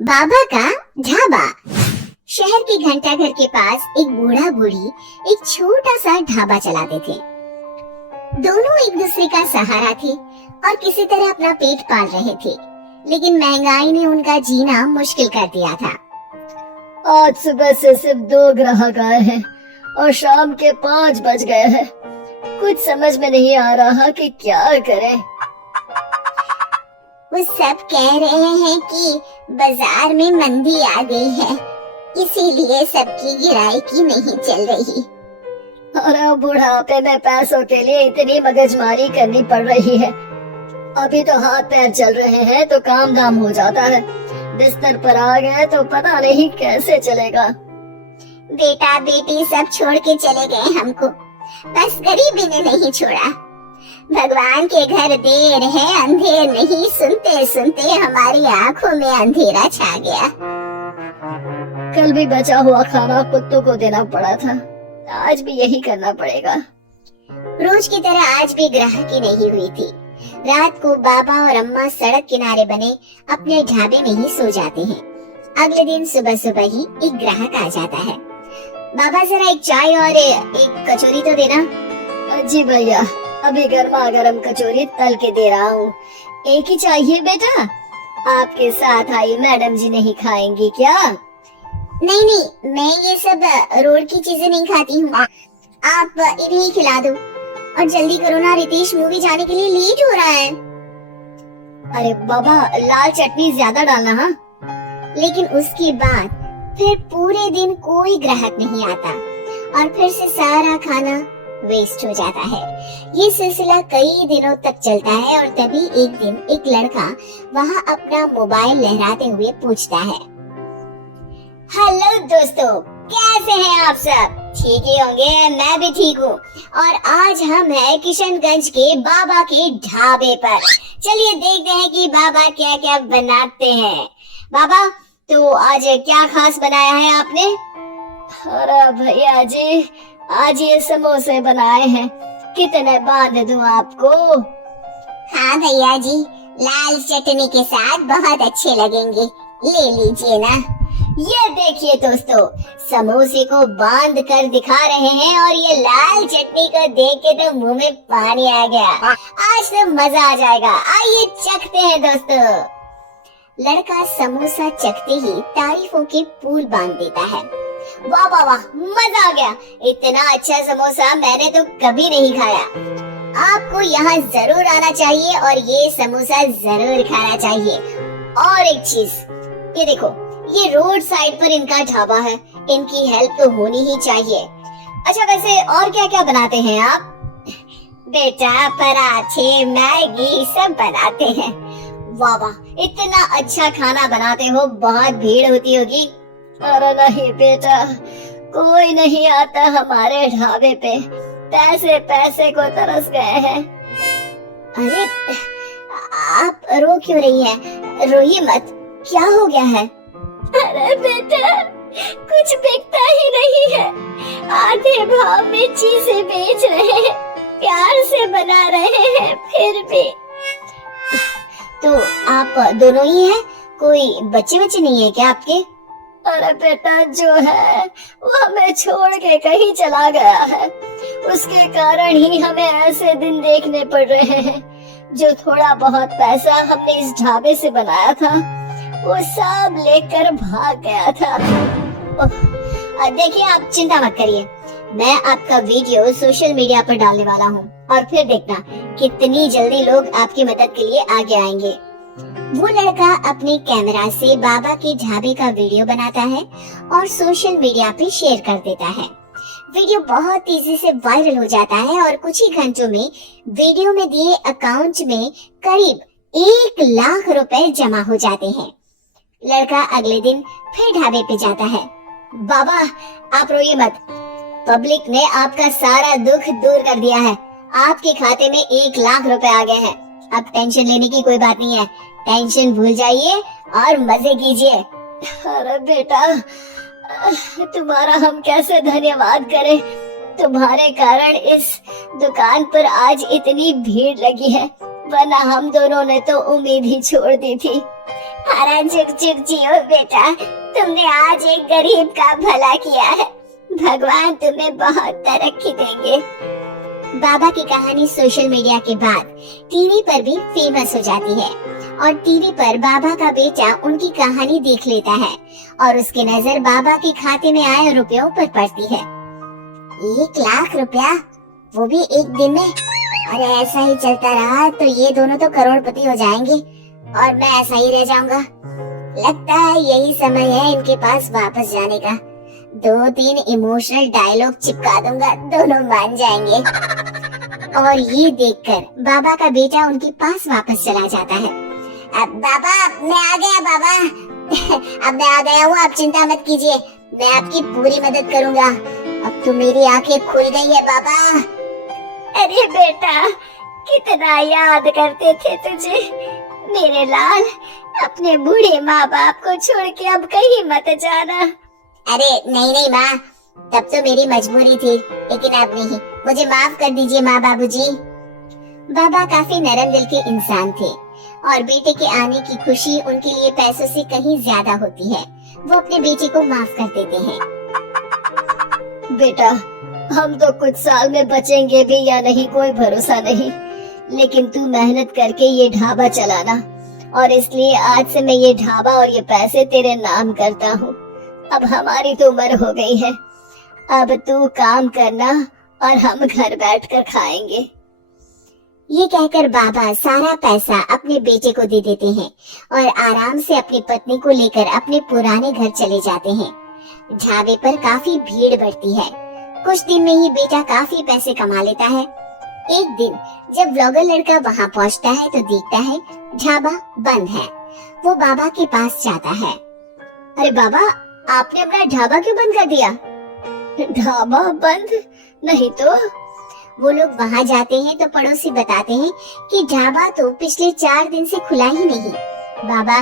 बाबा का ढाबा। शहर के घंटाघर के पास एक बूढ़ा बूढ़ी एक छोटा सा ढाबा चलाते थे। दोनों एक दूसरे का सहारा थे और किसी तरह अपना पेट पाल रहे थे, लेकिन महंगाई ने उनका जीना मुश्किल कर दिया था। आज सुबह से सिर्फ 2 ग्राहक आए हैं और शाम के 5 बज गए हैं। कुछ समझ में नहीं आ रहा कि क्या करें। वो सब कह रहे हैं कि बाजार में मंदी आ गई है, इसीलिए सबकी गिराई नहीं चल रही। और बुढ़ापे में पैसों के लिए इतनी मगजमारी करनी पड़ रही है। अभी तो हाथ पैर चल रहे हैं तो काम दाम हो जाता है, बिस्तर पर आ गए तो पता नहीं कैसे चलेगा। बेटा बेटी सब छोड़ के चले गए हमको, बस गरीबी ने नहीं छोड़ा। भगवान के घर देर है अंधेर नहीं, सुनते सुनते हमारी आंखों में अंधेरा छा गया। कल भी बचा हुआ खाना कुत्तों को देना पड़ा था, आज भी यही करना पड़ेगा। रोज की तरह आज भी ग्राहकी नहीं हुई थी। रात को बाबा और अम्मा सड़क किनारे बने अपने ढाबे में ही सो जाते हैं। अगले दिन सुबह सुबह ही एक ग्राहक आ जाता है। बाबा जरा एक चाय और एक कचौरी तो देना। जी भैया, अभी गर्मा गर्म कचौरी तल के दे रहा हूँ। एक ही चाहिए बेटा? आपके साथ आई मैडम जी नहीं खाएंगी क्या? नहीं नहीं, मैं ये सब रोड की चीजें नहीं खाती हूँ, आप इन्हें खिला दो। और जल्दी करो ना, रितेश मूवी जाने के लिए लेट हो रहा है। अरे बाबा, लाल चटनी ज्यादा डालना। हाँ, लेकिन उसके बाद फिर पूरे दिन कोई ग्राहक नहीं आता और फिर से सारा खाना वेस्ट हो जाता है। ये सिलसिला कई दिनों तक चलता है और तभी एक दिन एक लड़का वहाँ अपना मोबाइल लहराते हुए पूछता है, हेलो दोस्तों, कैसे हैं आप सब? ठीक ही होंगे, मैं भी ठीक हूँ। और आज हम हैं किशनगंज के बाबा के ढाबे पर। चलिए देखते हैं कि बाबा क्या क्या बनाते हैं। बाबा, तो आज क्या खास बनाया है आपने? अरे भैया जी, आज ये समोसे बनाए हैं, कितने बांध दूं आपको? हाँ भैया जी, लाल चटनी के साथ बहुत अच्छे लगेंगे, ले लीजिए ना। ये देखिए दोस्तों, समोसे को बांध कर दिखा रहे हैं और ये लाल चटनी को देख के तो मुंह में पानी आ गया। आज तो मजा आ जाएगा, आइए चखते हैं दोस्तों। लड़का समोसा चखते ही तारीफों के पुल बांध देता है। वाह वाह वाह, मजा आ गया, इतना अच्छा समोसा मैंने तो कभी नहीं खाया। आपको यहाँ जरूर आना चाहिए और ये समोसा जरूर खाना चाहिए। और एक चीज, ये देखो, ये रोड साइड पर इनका ढाबा है, इनकी हेल्प तो होनी ही चाहिए। अच्छा, वैसे और क्या क्या बनाते हैं आप? बेटा, पराठे मैगी सब बनाते हैं। वाह वाह, इतना अच्छा खाना बनाते हो, बहुत भीड़ होती होगी। अरे नहीं बेटा, कोई नहीं आता हमारे ढाबे पे, पैसे पैसे को तरस गए हैं। अरे आप रो क्यों रही है? रोइए मत, क्या हो गया है? अरे बेटा, कुछ बिकता ही नहीं है, आधे भाव में चीजें बेच रहे हैं, प्यार से बना रहे हैं, फिर भी। तो आप दोनों ही हैं, कोई बच्चे नहीं है क्या आपके? अरे बेटा, जो है वो हमें छोड़ के कहीं चला गया है, उसके कारण ही हमें ऐसे दिन देखने पड़ रहे हैं। जो थोड़ा बहुत पैसा हमने इस ढाबे से बनाया था, वो सब लेकर भाग गया था। देखिए, आप चिंता मत करिए, मैं आपका वीडियो सोशल मीडिया पर डालने वाला हूँ और फिर देखना कितनी जल्दी लोग आपकी मदद के लिए आगे आएंगे। वो लड़का अपने कैमरा से बाबा के ढाबे का वीडियो बनाता है और सोशल मीडिया पे शेयर कर देता है। वीडियो बहुत तेजी से वायरल हो जाता है और कुछ ही घंटों में वीडियो में दिए अकाउंट में करीब 1 लाख रुपए जमा हो जाते हैं। लड़का अगले दिन फिर ढाबे पे जाता है। बाबा, आप रोइए मत, पब्लिक ने आपका सारा दुख दूर कर दिया है, आपके खाते में 1 लाख रुपए आ गए हैं। अब टेंशन लेने की कोई बात नहीं है, टेंशन भूल जाइए और मजे कीजिए। अरे बेटा, तुम्हारा हम कैसे धन्यवाद करें, तुम्हारे कारण इस दुकान पर आज इतनी भीड़ लगी है, वरना हम दोनों ने तो उम्मीद ही छोड़ दी थी। हरा झुक झुक जियो बेटा, तुमने आज एक गरीब का भला किया है, भगवान तुम्हें बहुत तरक्की देंगे। बाबा की कहानी सोशल मीडिया के बाद टीवी पर भी फेमस हो जाती है और टीवी पर बाबा का बेटा उनकी कहानी देख लेता है और उसकी नजर बाबा के खाते में आए रुपयों पर पड़ती है। 1 लाख रुपया, वो भी एक दिन में। अरे ऐसा ही चलता रहा तो ये दोनों तो करोड़पति हो जाएंगे और मैं ऐसा ही रह जाऊंगा। लगता है यही समय है इनके पास वापस जाने का। 2-3 इमोशनल डायलॉग चिपका दूंगा, दोनों मान जाएंगे। और ये देखकर बाबा का बेटा उनके पास वापस चला जाता है। अब बाबा, मैं आ गया बाबा। अब मैं आ गया हूँ, आप चिंता मत कीजिए, मैं आपकी पूरी मदद करूंगा। अब तो मेरी आंखें खुल गई है बाबा। अरे बेटा, कितना याद करते थे तुझे मेरे लाल। अपने बूढ़े माँ बाप को छोड़ के अब कहीं मत जाना। अरे नहीं नहीं माँ, तब तो मेरी मजबूरी थी, लेकिन अब नहीं। मुझे माफ कर दीजिए माँ बाबूजी। बाबा काफी नरम दिल के इंसान थे और बेटे के आने की खुशी उनके लिए पैसों से कहीं ज्यादा होती है। वो अपने बेटे को माफ कर देते हैं। बेटा, हम तो कुछ साल में बचेंगे भी या नहीं कोई भरोसा नहीं, लेकिन तू मेहनत करके ये ढाबा चलाना, और इसलिए आज से मैं ये ढाबा और ये पैसे तेरे नाम करता हूँ। अब हमारी तो उम्र हो गई है, अब तू काम करना और हम घर बैठकर खाएंगे। ये कहकर बाबा सारा पैसा अपने बेटे को दे देते हैं और आराम से अपनी पत्नी को लेकर अपने पुराने घर चले जाते हैं। ढाबे पर काफी भीड़ बढ़ती है। कुछ दिन में ही बेटा काफी पैसे कमा लेता है। एक दिन जब व्लॉगर लड़का वहाँ पहुँचता है तो देखता है ढाबा बंद है। वो बाबा के पास जाता है। अरे बाबा, आपने अपना ढाबा क्यों बंद कर दिया? ढाबा बंद? नहीं तो। वो लोग वहाँ जाते हैं तो पड़ोसी बताते हैं कि ढाबा तो पिछले 4 दिन से खुला ही नहीं। बाबा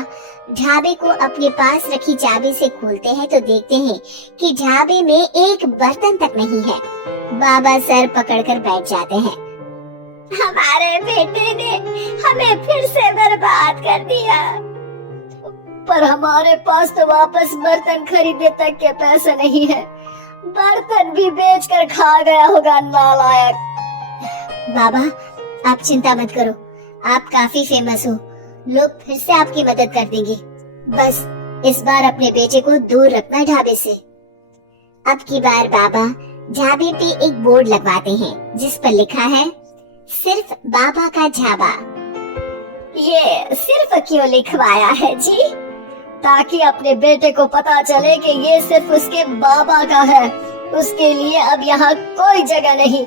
ढाबे को अपने पास रखी चाबी से खोलते हैं तो देखते हैं कि ढाबे में एक बर्तन तक नहीं है। बाबा सर पकड़कर बैठ जाते हैं। हमारे बेटे ने हमें फिर से बर्बाद कर दिया। पर हमारे पास तो वापस बर्तन खरीदने तक के पैसे नहीं है। बर्तन भी बेचकर खा गया होगा नालायक। बाबा आप चिंता मत करो, आप काफी फेमस हो, लोग फिर से आपकी मदद कर देंगे। बस इस बार अपने बेटे को दूर रखना ढाबे से। अब की बार बाबा ढाबे पे एक बोर्ड लगवाते हैं जिस पर लिखा है सिर्फ बाबा का ढाबा। ये सिर्फ क्यों लिखवाया है जी? ताकि अपने बेटे को पता चले कि ये सिर्फ उसके बाबा का है। उसके लिए अब यहाँ कोई जगह नहीं।